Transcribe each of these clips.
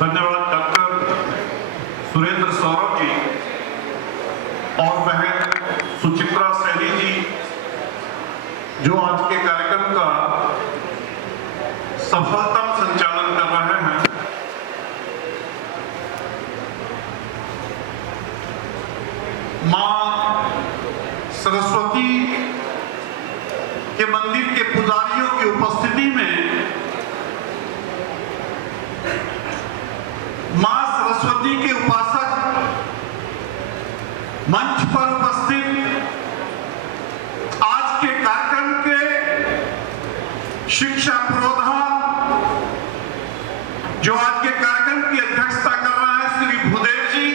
धन्यवाद डॉक्टर सुरेंद्र सौरभ जी और बहन सुचित्रा सैनी जी, जो आज के कार्यक्रम का सफलतम संचालन कर रहे हैं। मां सरस्वती के मंदिर के पुजारियों की उपस्थिति में मां सरस्वती के उपासक मंच पर उपस्थित आज के कार्यक्रम के शिक्षा पुरोधा, जो आज के कार्यक्रम की अध्यक्षता कर रहे हैं, श्री भूदेव जी,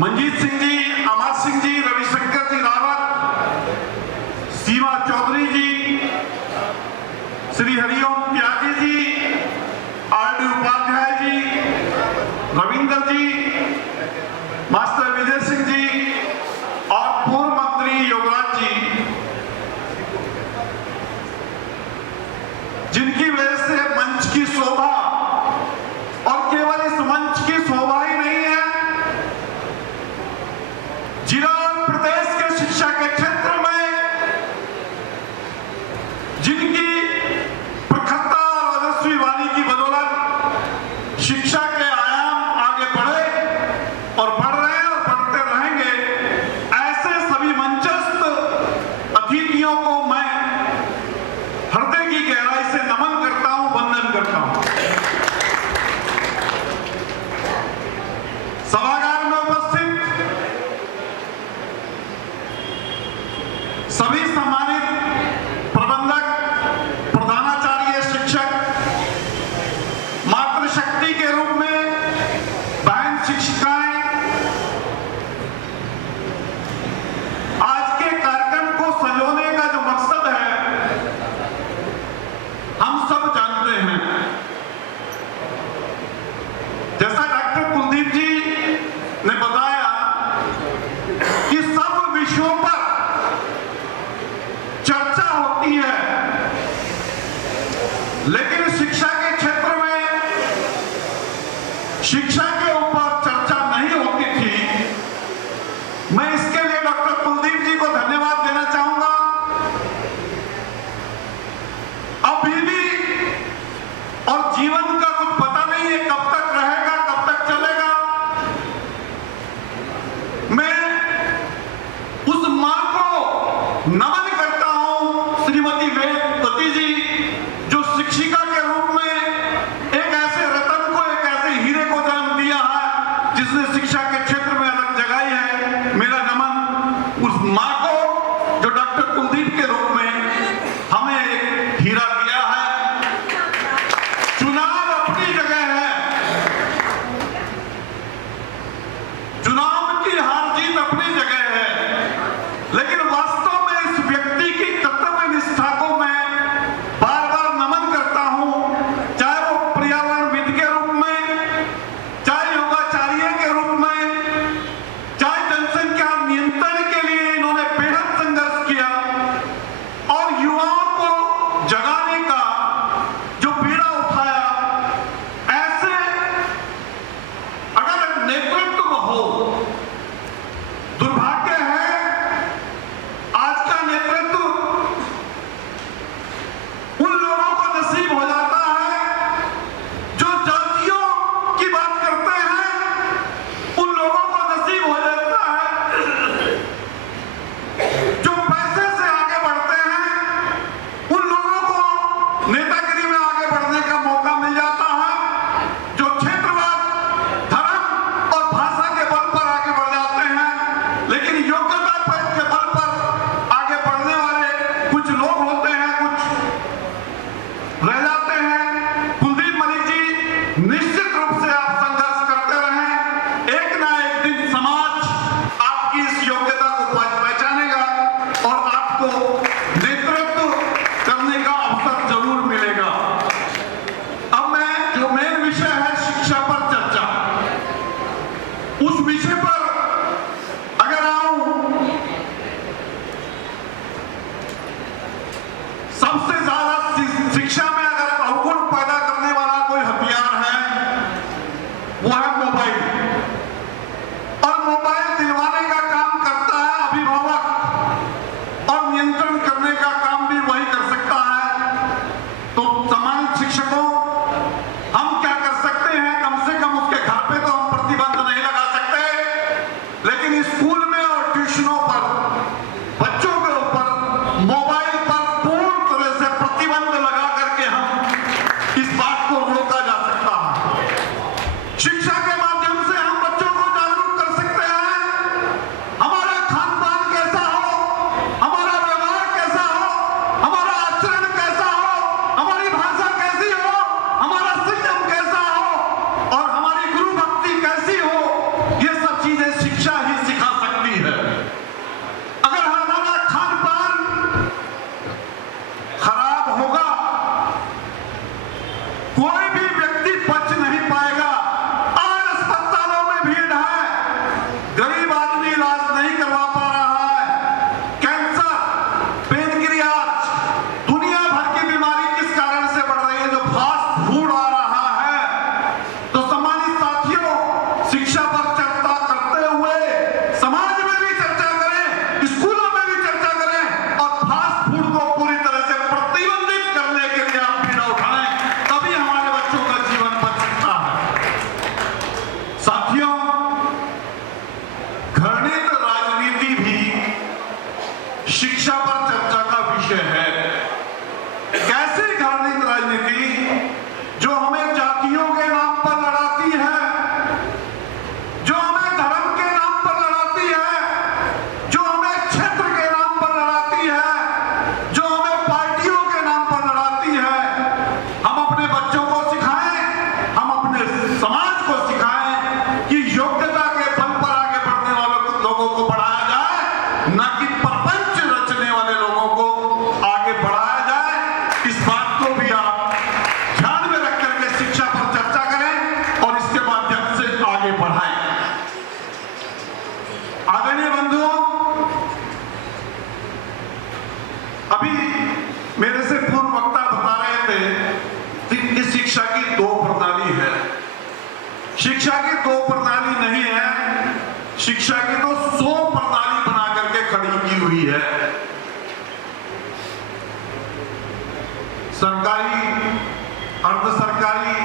मंजीत सिंह जी, अमर सिंह जी, रविशंकर जी रावत, सीमा चौधरी जी, श्री हरिओम त्यागी जी, आर.डी. उपाध्याय जी, रविंदर जी, मास्टर विजय सिंह जी और पूर्व मंत्री योगराज जी, जिनकी वजह से मंच की शोभा, और केवल इस मंच की शोभा ही नहीं है, जिला और प्रदेश के शिक्षा के क्षेत्र में जिनकी प्रखरता और ओजस्वी वाणी की बदौलत शिक्षा के आयाम आगे बढ़े और बढ़ रहे हैं और बढ़ते रहेंगे, ऐसे सभी मंचस्थ अतिथियों को मैं हृदय की गहराई से नमन करता हूं, वंदन करता हूं। सभागार में उपस्थित सभी सम्मानित प्रबंधक, प्रधानाचार्य, शिक्षक, मातृशक्ति के रूप में बहन शिक्षिकाएं, आज के कार्यक्रम को संजोने का जो मकसद है हम सब जानते हैं। जैसा डॉक्टर कुलदीप जी ने बताया कि सब विषयों पर चर्चा होती है, लेकिन शिक्षा के क्षेत्र में शिक्षा के ऊपर चर्चा नहीं होती थी। मैं इसके लिए डॉक्टर कुलदीप जी को धन्यवाद देना चाहूंगा। अभी भी और जीवन का कुछ पता नहीं है, कब तक रहेगा, कब तक चलेगा। मैं उस मां को नमन करता हूं, श्रीमती वेदवती जी, जो शिक्षिका के रूप में एक ऐसे रतन को, एक ऐसे हीरे को जन्म दिया है, जिसने शिक्षा के क्षेत्र में अलग जगाई है। मेरा नमन उस मां को जो डॉक्टर कुलदीप के रूप में हमें एक हीरा दिया है। चुनाव अपनी जगह है, चुनाव की हार जीत अपनी जगह है, लेकिन वास्तव में इस व्यक्ति की कर्तव्य निष्ठा को मैं बार बार नमन करता हूं, चाहे वो पर्यावरणविद के रूप में, चाहे योगाचार्य के रूप में, चाहे जनसंख्या नियंत्रण के लिए इन्होंने बेहद संघर्ष किया और युवाओं को जगाने का जो बीड़ा उठाया। ऐसे अगर नेतृत्व हो, दुर्भाग्य है आज का नेतृत्व उन लोगों को नसीब हो जाता है जो जातियों की बात करते हैं, उन लोगों को नसीब हो जाता है जो पैसे से आगे बढ़ते हैं, उन लोगों को नेतागिरी में आगे बढ़ने का मौका मिल जाता है, जो क्षेत्रवाद, धर्म और भाषा के बल पर आगे बढ़ जाते हैं, लेकिन योग्यता पर के बल पर आगे बढ़ने वाले कुछ लोग होते हैं, कुछ रह जाते हैं। कुलदीप मलिक जी, निश्चित रूप से आप संघर्ष करते रहें, एक ना एक दिन समाज आपकी इस योग्यता को पहचानेगा और आपको नेतृत्व करने का अवसर जरूर मिलेगा। अब मैं जो मेन विषय है शिक्षा पर चर्चा, उस विषय पर अगर आऊं, सबसे ज्यादा शिक्षा में अगर अवगुण पैदा करने वाला कहते कि शिक्षा की दो प्रणाली है। शिक्षा की दो प्रणाली नहीं है, शिक्षा की तो 100 प्रणाली बना करके खड़ी की हुई है। सरकारी, अर्ध सरकारी,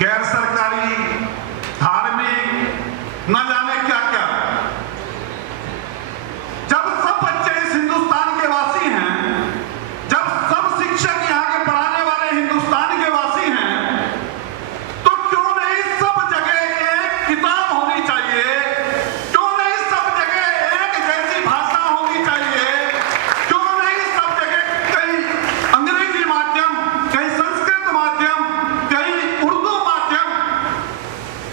गैर सरकारी, धार्मिक, न जाने क्या क्या। जब सब बच्चे इस हिंदुस्तान के वासी हैं, जब सब शिक्षक यहाँ के पढ़ाने वाले हिंदुस्तान के वासी हैं, तो क्यों नहीं सब जगह एक किताब होनी चाहिए? क्यों नहीं सब जगह एक जैसी भाषा होनी चाहिए? क्यों नहीं सब जगह कहीं अंग्रेजी माध्यम, कहीं संस्कृत माध्यम, कहीं उर्दू माध्यम?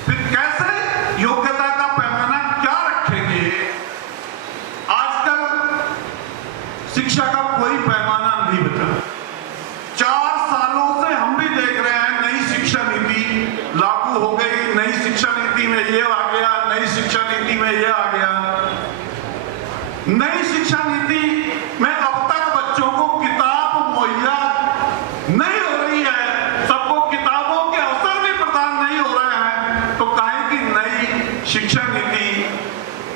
फिर कैसे योग्यता का पैमाना क्या रखेंगे? आजकल शिक्षा का कोई पैमाना नहीं बचा। 4 सालों से हम भी देख रहे हैं, नई शिक्षा नीति लागू हो गई, नई शिक्षा नीति में ये आ गया, नई शिक्षा नीति में ये आ गया। नई शिक्षा नीति में अब तक बच्चों को किताब मुहैया नहीं हो रही है, सबको किताबों के अवसर भी प्रदान नहीं हो रहे हैं। तो काहे की नई शिक्षा नीति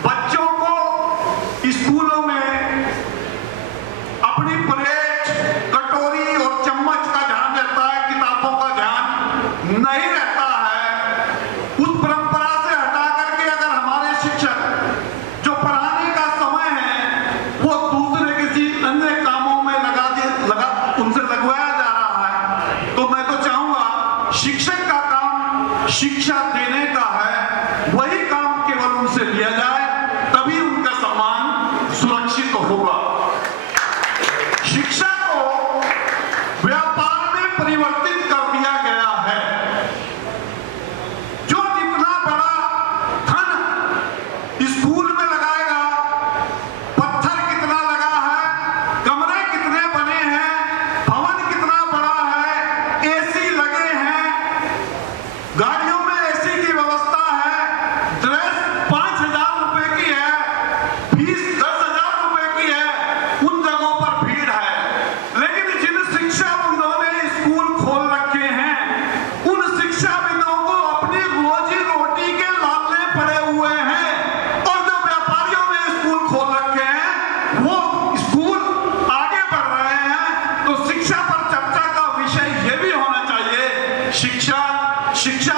बच्चों को स्कूलों में अपनी प्लेट, कटोरी और चम्मच का ध्यान रहता है, किताबों का ध्यान नहीं रहता है। उस परंपरा से हटा करके अगर हमारे शिक्षक जो पढ़ाने का समय है वो दूसरे किसी अन्य कामों में उनसे लगवाया जा रहा है, तो मैं तो चाहूंगा शिक्षक का काम शिक्षा देने का है, वही काम केवल उनसे लिया जाए, तभी उनका सम्मान सुरक्षित होगा। शिक्षा को व्यापार में परिवर्तित कर दिया गया है। जो जितना बड़ा धन स्कूल में लगाएगा, पत्थर कितना लगा है, कमरे कितने बने हैं, भवन कितना बड़ा है, एसी लगे हैं, गाड़ियों में एसी की व्यवस्था है, ड्रेस 5,000 रुपए की है, फीस 10,000 रुपए की है, उन जगहों पर भीड़ है। लेकिन जिन शिक्षाविदों ने स्कूल खोल रखे हैं, उन शिक्षाविदों को अपनी रोजी रोटी के लाले पड़े हुए हैं, और जो व्यापारियों ने स्कूल खोल रखे हैं वो स्कूल आगे बढ़ रहे हैं। तो शिक्षा पर चर्चा का विषय यह भी होना चाहिए, शिक्षा